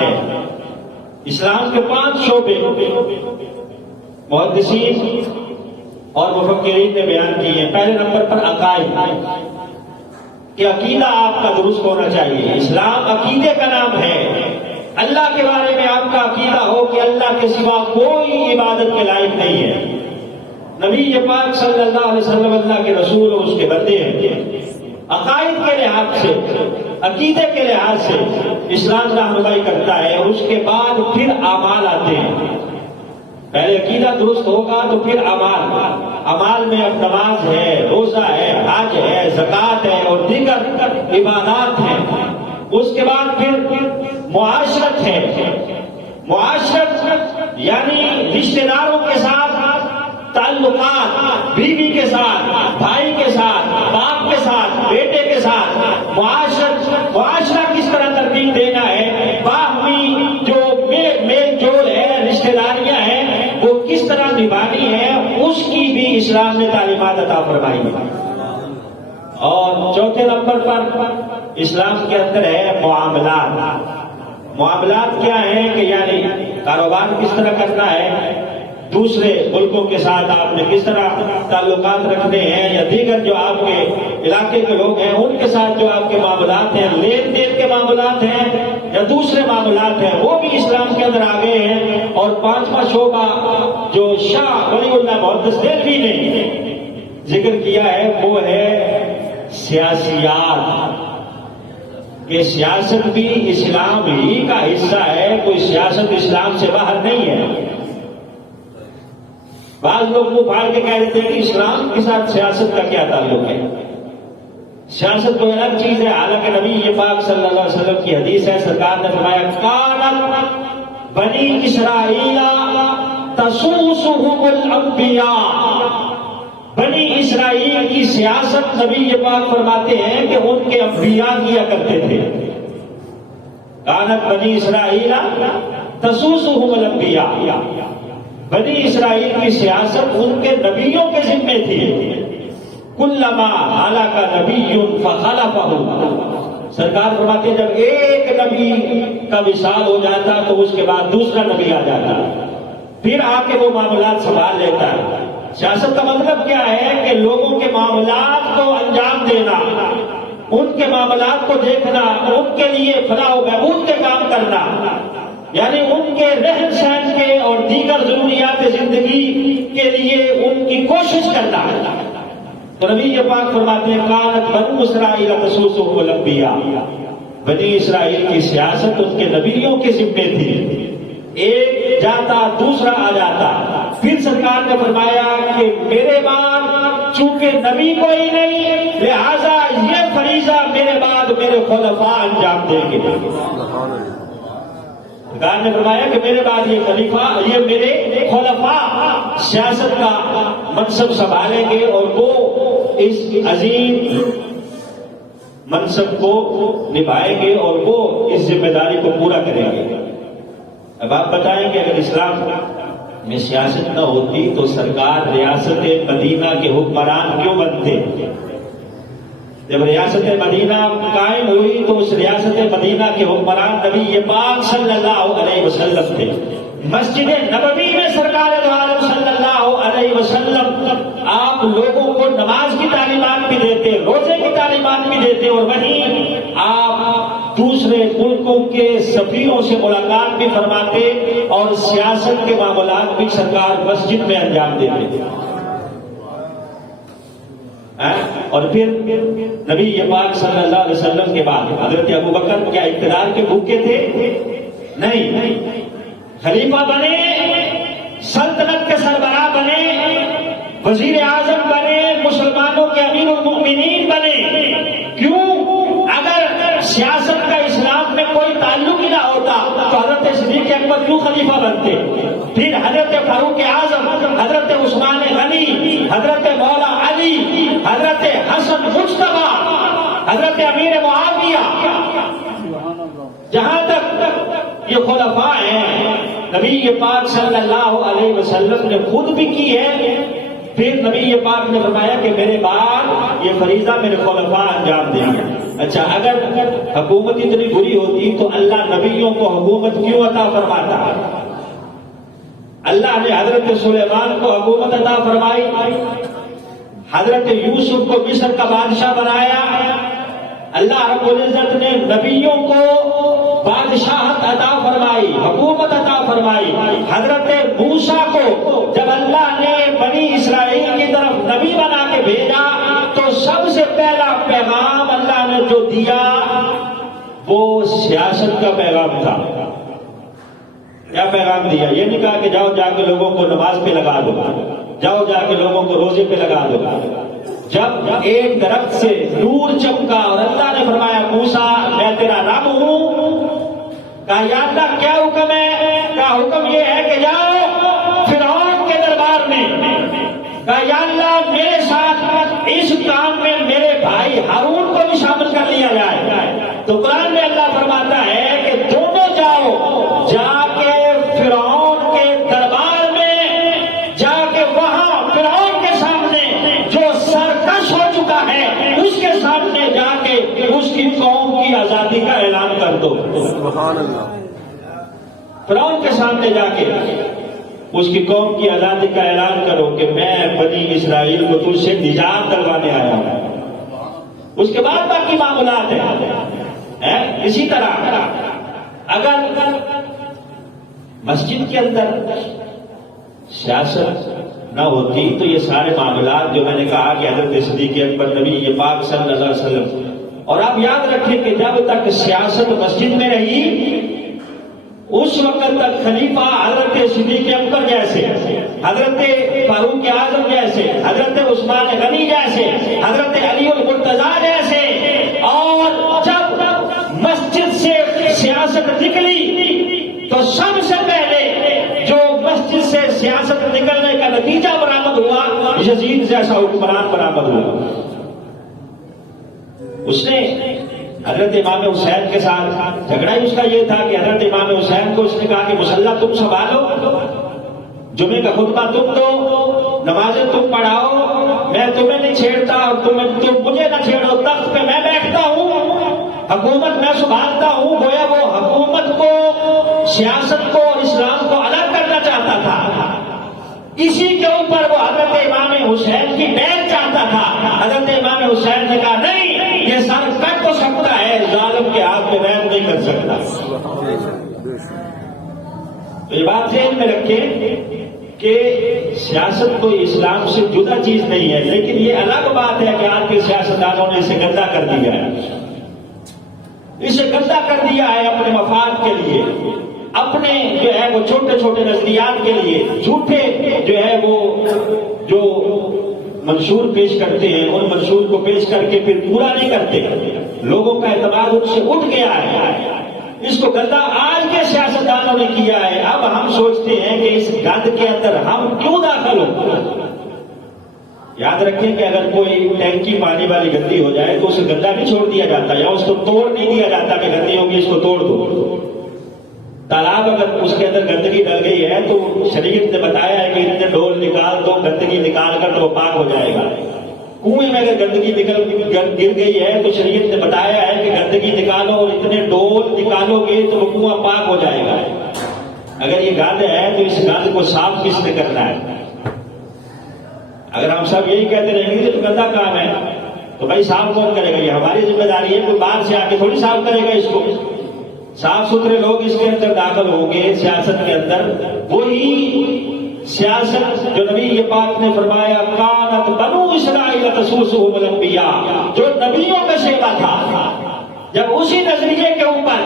ہے۔ اسلام کے 5 شعبے محدثین اور مفکرین نے بیان کیے ہیں۔ پہلے نمبر پر عقائد، کہ عقیدہ آپ کا درست ہونا چاہیے۔ اسلام عقیدے کا نام ہے۔ اللہ کے بارے میں آپ کا عقیدہ ہو کہ اللہ کے سوا کوئی عبادت کے لائق نہیں ہے۔ نبی پاک صلی اللہ علیہ وسلم اللہ کے رسول اور اس کے بندے ہیں۔ عقائد کے لحاظ سے، عقیدے کے لحاظ سے اسلام رہنمائی کرتا ہے، اور اس کے بعد پھر اعمال آتے ہیں۔ پہلے عقیدہ درست ہوگا تو پھر اعمال میں اب نماز ہے، روزہ ہے، حج ہے، زکوٰۃ ہے اور دیگر عبادات ہیں۔ اس کے بعد پھر معاشرت ہے۔ معاشرت یعنی رشتہ داروں کے ساتھ تعلقات، بیوی کے ساتھ، بھائی کے ساتھ، باپ کے ساتھ، بیٹے کے ساتھ معاشرہ کس طرح ترتیب دینا ہے، باہمی جو میل جول ہے، رشتہ داریاں ہیں، وہ کس طرح نبھانی ہے، اس کی بھی اسلام نے تعلیمات عطا فرمائی ہے۔ اور چوتھے نمبر پر اسلام کے اندر ہے معاملات۔ معاملات کیا ہیں کہ یعنی کاروبار کس طرح کرنا ہے، دوسرے ملکوں کے ساتھ آپ نے کس طرح تعلقات رکھنے ہیں، یا دیگر جو آپ کے علاقے کے لوگ ہیں ان کے ساتھ جو آپ کے معاملات ہیں، لین دین کے معاملات ہیں یا دوسرے معاملات ہیں، وہ بھی اسلام کے اندر آ گئے ہیں۔ اور 5واں شعبہ جو شاہ ولی اللہ محدث دہلوی نے ذکر کیا ہے وہ ہے سیاسیات، کہ سیاست بھی اسلام ہی کا حصہ ہے، کوئی سیاست اسلام سے باہر نہیں ہے۔ بعض لوگ وہ پھاڑ کے کہہ دیتے ہیں کہ اسلام کے ساتھ سیاست کا کیا تعلق ہے، سیاست کوئی الگ چیز ہے۔ حالانکہ نبی پاک صلی اللہ علیہ وسلم کی حدیث ہے، سرکار نے فرمایا کانت بنی اسرائیل تسوسهم الانبیاء، بنی اسرائیل کی سیاست نبی پاک فرماتے ہیں کہ ان کے انبیاء کیا کرتے تھے۔ کانت بنی اسرائیل تسوسهم الانبیاء، بنی اسرائیل کی سیاست ان کے نبیوں کے ذمے تھی۔ کلما ہلاک نبی فخلفہ، سرکار فرماتے ہیں جب ایک نبی کا وصال ہو جاتا تو اس کے بعد دوسرا نبی آ جاتا، پھر آ کے وہ معاملات سنبھال لیتا ہے۔ سیاست کا مطلب کیا ہے کہ لوگوں کے معاملات کو انجام دینا، ان کے معاملات کو دیکھنا، ان کے لیے فلاح و بہبود کے کام کرنا، یعنی ان کے رہن سہن کے اور دیگر ضروریات زندگی کے لیے ان کی کوشش کرنا۔ تو نبی پاک فرماتے ہیں کانت بنو اسرائیل تسوسهم الانبیاء، بنی اسرائیل کی سیاست ان کے نبیوں کے ذمے تھی۔ ایک جاتا دوسرا آ جاتا، پھر سرکار نے فرمایا کہ میرے بعد چونکہ نبی کوئی نہیں، لہذا یہ فریضہ میرے بعد میرے خلفاء انجام دیں گے۔ سرکار نے فرمایا کہ میرے بعد یہ خلیفہ، یہ میرے خلفاء سیاست کا منصب سنبھالیں گے، اور وہ اس عظیم منصب کو نبھائیں گے اور وہ اس ذمہ داری کو پورا کریں گے۔ اب آپ بتائیں کہ اگر اسلام میں سیاست نہ ہوتی تو سرکار ریاست مدینہ کے حکمران کیوں بنتے؟ جب ریاست مدینہ قائم ہوئی تو اس ریاست مدینہ کے حکمران نبی پاک صلی اللہ علیہ وسلم تھے۔ مسجد نبوی میں سرکار دو عالم صلی اللہ علیہ وسلم آپ لوگوں کو نماز کی تعلیمات بھی دیتے، روزے کی تعلیمات بھی دیتے، اور وہیں آپ دوسرے ملکوں کے سفیروں سے ملاقات بھی فرماتے اور سیاست کے معاملات بھی سرکار مسجد میں انجام دیتے۔ اور پھر نبی پاک صلی اللہ علیہ وسلم کے بعد حضرت ابوبکر کیا اقتدار کے بھوکے تھے؟ نہیں، خلیفہ بنے، سلطنت کے سربراہ بنے، وزیر اعظم بنے، مسلمانوں کے امیر المؤمنین بنے۔ کیوں؟ اگر سیاست کا اسلام میں کوئی تعلق ہی نہ ہوتا تو حضرت صدیق اکبر کیوں خلیفہ بنتے؟ پھر حضرت فاروق اعظم، حضرت عثمان غنی، حضرت مولا علی، حضرت حسن مجتبی، حضرت امیر معاویہ، جہاں تک یہ خلفاء ہیں نبی پاک صلی اللہ علیہ وسلم نے خود بھی کی ہے۔ پھر نبی پاک نے فرمایا کہ میرے بعد یہ فریضہ میرے خلفاء انجام دیں گے۔ اچھا اگر حکومت اتنی بری ہوتی تو اللہ نبیوں کو حکومت کیوں عطا فرماتا؟ اللہ نے حضرت سلیمان کو حکومت عطا فرمائی، حضرت یوسف کو مصر کا بادشاہ بنایا، اللہ رب العزت نے نبیوں کو بادشاہت عطا فرمائی، حکومت عطا فرمائی۔ حضرت موسیٰ کو جب اللہ نے بنی اسرائیل کی طرف نبی بنا کے بھیجا تو سب سے پہلا پیغام اللہ نے جو دیا وہ سیاست کا پیغام تھا۔ کیا پیغام دیا؟ یہ نہیں کہا کہ جاؤ جا کے لوگوں کو نماز پہ لگا دو، جاؤ جا کے لوگوں کو روزے پہ لگا دو۔ جب ایک درخت سے نور چمکا اور اللہ نے فرمایا موسیٰ میں تیرا رب ہوں، کہا یا اللہ کیا حکم ہے؟ کہا حکم یہ ہے کہ جاؤ فرعون کے دربار میں، کہا یا اللہ میرے ساتھ اس کام میں میرے بھائی ہارون کو بھی شامل کر لیا جائے۔ تو قرآن میں اللہ فرماتا ہے کہ دونوں جاؤ، جا کے فرعون کے دربار میں جا کے وہاں فرعون کے سامنے جو سرکش ہو چکا ہے اس کے سامنے جا کے اس کی قوم کی آزادی کا اعلان کر دو۔ سبحان اللہ۔ فرعون کے سامنے جا کے اس کی قوم کی آزادی کا اعلان کرو کہ میں بنی اسرائیل کو تجھ سے نجات دلوانے آیا ہوں۔ اس کے بعد باقی معاملات ہیں۔ اسی طرح اگر مسجد کے اندر سیاست نہ ہوتی تو یہ سارے معاملات جو میں نے کہا کہ حضرت صدیق اکبر نبی پاک صلی اللہ علیہ وسلم، اور آپ یاد رکھیں کہ جب تک سیاست مسجد میں رہی اس وقت تک خلیفہ حضرت صدیق اکبر جیسے، حضرت فاروق اعظم جیسے، حضرت عثمان غنی جیسے، حضرت علی المرتضیٰ جیسے، اور جب مسجد سے سیاست نکلی تو سب سے پہلے جو مسجد سے سیاست نکلنے کا نتیجہ برآمد ہوا یزید جیسا حکمران برآمد ہوا۔ اس نے حضرت امام حسین کے ساتھ جھگڑا ہی اس کا یہ تھا کہ حضرت امام حسین کو اس نے کہا کہ مصلی تم سنبھالو، جمعے کا خطبہ تم دو، نمازیں تم پڑھاؤ، میں تمہیں نہیں چھیڑتا اور تم مجھے نہ چھیڑو، تخت پہ میں بیٹھتا ہوں، حکومت میں سنبھالتا ہوں۔ گویا وہ حکومت کو، سیاست کو اور اسلام کو الگ کرنا چاہتا تھا۔ اسی کے اوپر وہ حضرت امام حسین کی بیعت چاہتا تھا۔ حضرت امام حسین نے کہا نہیں، یہ سر کٹ تو سکتا ہے، ظالم کے ہاتھ میں بیعت نہیں کر سکتا۔ تو یہ بات ذہن میں رکھیں کہ سیاست کوئی اسلام سے جدا چیز نہیں ہے، لیکن یہ الگ بات ہے کہ آج کے سیاستدانوں نے اسے گندا کر دیا ہے، اسے گندا کر دیا ہے اپنے مفاد کے لیے، اپنے جو ہے وہ چھوٹے چھوٹے نظریات کے لیے، جھوٹے جو ہے وہ جو منشور پیش کرتے ہیں ان منشور کو پیش کر کے پھر پورا نہیں کرتے، لوگوں کا اعتماد ان سے اٹھ گیا ہے۔ اس کو گندا آج کے سیاستدانوں نے کیا ہے۔ اب ہم سوچتے ہیں کہ اس گند کے اندر ہم کیوں داخل ہوں۔ یاد رکھیں کہ اگر کوئی ٹینکی پانی والی گندی ہو جائے تو اسے گندا نہیں چھوڑ دیا جاتا یا اس کو توڑ نہیں دیا جاتا کہ گندی ہوگی اس کو توڑ دو۔ تالاب اگر اس کے اندر گندگی ڈل گئی ہے تو شریعت نے بتایا ہے کہ اتنے ڈول نکال دو، گندگی نکال کر تو وہ پاک ہو جائے گا۔ کنویں میں اگر گندگی گر گئی ہے تو شریعت نے بتایا ہے کہ گندگی نکالو اور اتنے ڈول نکالو گے تو وہ کنواں پاک ہو جائے گا۔ اگر یہ گند ہے تو اس گند کو صاف کس نے کرنا ہے؟ اگر ہم سب یہی کہتے رہیں گے تو گندا کام ہے تو بھائی صاف کون کرے گا؟ یہ ہماری ذمہ داری ہے، کوئی باہر سے آ کے تھوڑی صاف کرے گا اس کو۔ صاف ستھرے لوگ اس کے اندر داخل ہوں گے سیاست کے اندر، وہی سیاست جو نبی پاک نے فرمایا کانت بنو اسرائیل تسوسهم الانبیاء، جو نبیوں کا شیوا تھا۔ جب اسی نظریے کے اوپر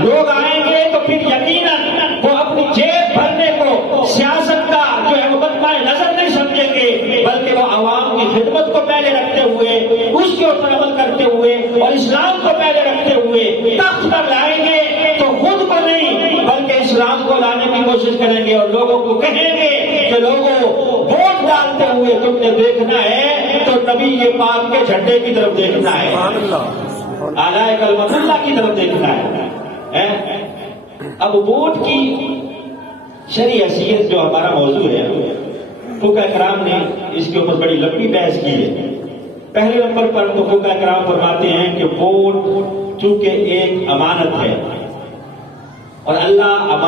لوگ آئیں گے تو پھر یقیناً وہ اپنی جیب بھرنے کو سیاست کا جو ہے وہ مطمع نظر نہیں سمجھیں گے، بلکہ وہ عوام کی خدمت کو پہلے رکھتے ہوئے، اس کے اوپر عمل کرتے ہوئے اور اسلام کو پہلے رکھتے ہوئے تخت پر لائیں گے تو خود کو نہیں بلکہ اسلام کو لانے کی کوشش کریں گے اور لوگوں کو کہیں گے کہ لوگوں ووٹ ڈالتے ہوئے تم نے دیکھنا ہے تو نبی پاک کے جھنڈے کی طرف دیکھنا ہے، اعلی کلمت اللہ کی طرف دیکھنا ہے۔ اب ووٹ کی شرعی حیثیت جو ہمارا موضوع ہے، فقہ کرام نے اس کے اوپر بڑی لمبی بحث کی ہے، پہلے نمبر پر فقہاء کرام فرماتے ہیں کہ ووٹ چونکہ ایک امانت ہے اور اللہ امانت